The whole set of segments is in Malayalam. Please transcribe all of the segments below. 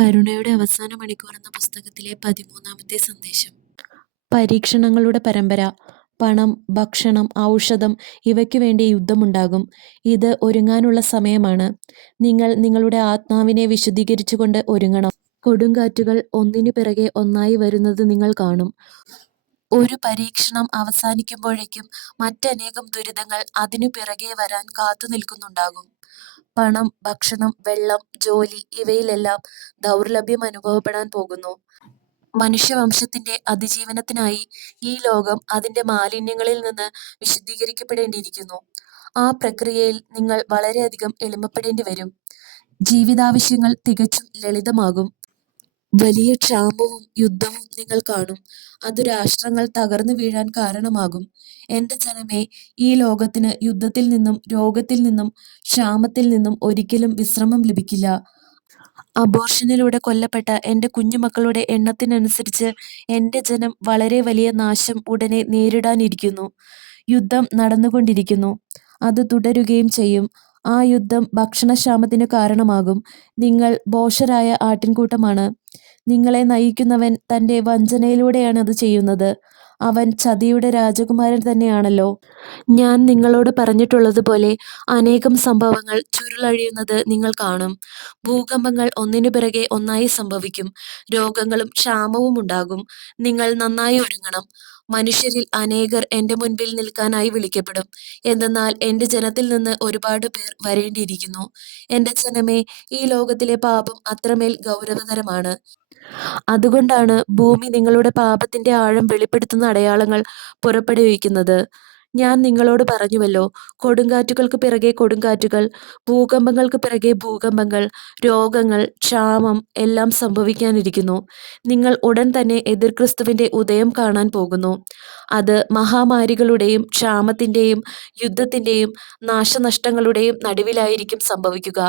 കരുണയുടെ അവസാന മണിക്കൂർ എന്ന പുസ്തകത്തിലെ 13-ാമത്തെ സന്ദേശം. പരീക്ഷണങ്ങളുടെ പരമ്പര. പണം, ഭക്ഷണം, ഔഷധം ഇവയ്ക്കു വേണ്ടി യുദ്ധമുണ്ടാകും. ഇത് ഒരുങ്ങാനുള്ള സമയമാണ്. നിങ്ങൾ നിങ്ങളുടെ ആത്മാവിനെ വിശുദ്ധീകരിച്ചുകൊണ്ട് ഒരുങ്ങണം. കൊടുങ്കാറ്റുകൾ ഒന്നിനു പിറകെ ഒന്നായി വരുന്നത് നിങ്ങൾ കാണും. ഒരു പരീക്ഷണം അവസാനിക്കുമ്പോഴേക്കും മറ്റനേകം ദുരിതങ്ങൾ അതിനു പിറകെ വരാൻ കാത്തുനിൽക്കുന്നുണ്ടാകും. പണം, ഭക്ഷണം, വെള്ളം, ജോലി ഇവയിലെല്ലാം ദൗർലഭ്യം അനുഭവപ്പെടാൻ പോകുന്നു. മനുഷ്യവംശത്തിന്റെ അതിജീവനത്തിനായി ഈ ലോകം അതിന്റെ മാലിന്യങ്ങളിൽ നിന്ന് വിശുദ്ധീകരിക്കപ്പെടേണ്ടിയിരിക്കുന്നു. ആ പ്രക്രിയയിൽ നിങ്ങൾ വളരെയധികം എളിമപ്പെടേണ്ടി വരും. ജീവിതാവശ്യങ്ങൾ തികച്ചും ലളിതമാകും. വലിയ ക്ഷാമവും യുദ്ധവും നിങ്ങൾ കാണും. അത് രാഷ്ട്രങ്ങൾ തകർന്നു വീഴാൻ കാരണമാകും. എന്റെ ജനമേ, ഈ ലോകത്തിന് യുദ്ധത്തിൽ നിന്നും രോഗത്തിൽ നിന്നും ക്ഷാമത്തിൽ നിന്നും ഒരിക്കലും വിശ്രമം ലഭിക്കില്ല. അബോർഷനിലൂടെ കൊല്ലപ്പെട്ട എന്റെ കുഞ്ഞുമക്കളുടെ എണ്ണത്തിനനുസരിച്ച് എന്റെ ജനം വളരെ വലിയ നാശം ഉടനെ നേരിടാനിരിക്കുന്നു. യുദ്ധം നടന്നുകൊണ്ടിരിക്കുന്നു. അത് തുടരുകയും ചെയ്യും. ആ യുദ്ധം ഭക്ഷണക്ഷാമത്തിനു കാരണമാകും. നിങ്ങൾ ഭോഷരായ ആട്ടിൻകൂട്ടമാണ്. നിങ്ങളെ നയിക്കുന്നവൻ തന്റെ വഞ്ചനയിലൂടെയാണ് അത് ചെയ്യുന്നത്. അവൻ ചതിയുടെ രാജകുമാരൻ തന്നെയാണല്ലോ. ഞാൻ നിങ്ങളോട് പറഞ്ഞിട്ടുള്ളതുപോലെ അനേകം സംഭവങ്ങൾ ചുരുളഴിയുന്നത് നിങ്ങൾ കാണും. ഭൂകമ്പങ്ങൾ ഒന്നിനു പിറകെ ഒന്നായി സംഭവിക്കും. രോഗങ്ങളും ക്ഷാമവും ഉണ്ടാകും. നിങ്ങൾ നന്നായി ഒരുങ്ങണം. മനുഷ്യരിൽ അനേകർ എന്റെ മുൻപിൽ നിൽക്കാനായി വിളിക്കപ്പെടും. എന്തെന്നാൽ എന്റെ ജനത്തിൽ നിന്ന് ഒരുപാട് പേർ വരേണ്ടിയിരിക്കുന്നു. എന്റെ ജനമേ, ഈ ലോകത്തിലെ പാപം അത്രമേൽ ഗൗരവതരമാണ്. അതുകൊണ്ടാണ് ഭൂമി നിങ്ങളുടെ പാപത്തിന്റെ ആഴം വെളിപ്പെടുത്തുന്ന അടയാളങ്ങൾ പുറപ്പെടുവിക്കുന്നത്. ഞാൻ നിങ്ങളോട് പറഞ്ഞുവല്ലോ, കൊടുങ്കാറ്റുകൾക്ക് പിറകെ കൊടുങ്കാറ്റുകൾ, ഭൂകമ്പങ്ങൾക്ക് പിറകെ ഭൂകമ്പങ്ങൾ, രോഗങ്ങൾ, ക്ഷാമം എല്ലാം സംഭവിക്കാനിരിക്കുന്നു. നിങ്ങൾ ഉടൻ തന്നെ എതിർ ക്രിസ്തുവിന്റെ ഉദയം കാണാൻ പോകുന്നു. അത് മഹാമാരികളുടെയും ക്ഷാമത്തിന്റെയും യുദ്ധത്തിന്റെയും നാശനഷ്ടങ്ങളുടെയും നടുവിലായിരിക്കും സംഭവിക്കുക.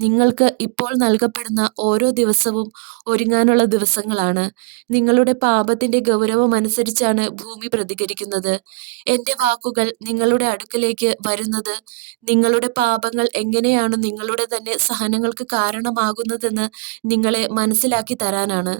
നിങ്ങൾക്ക് ഇപ്പോൾ നൽകപ്പെടുന്ന ഓരോ ദിവസവും ഒരുങ്ങാനുള്ള ദിവസങ്ങളാണ്. നിങ്ങളുടെ പാപത്തിന്റെ ഗൗരവമനുസരിച്ചാണ് ഭൂമി പ്രതികരിക്കുന്നത്. എന്റെ വാക്കുകൾ നിങ്ങളുടെ അടുക്കലേക്ക് വരുന്നത് നിങ്ങളുടെ പാപങ്ങൾ എങ്ങനെയാണ് നിങ്ങളുടെ തന്നെ സഹനങ്ങൾക്ക് കാരണമാകുന്നതെന്ന് നിങ്ങളെ മനസ്സിലാക്കി തരാനാണ്.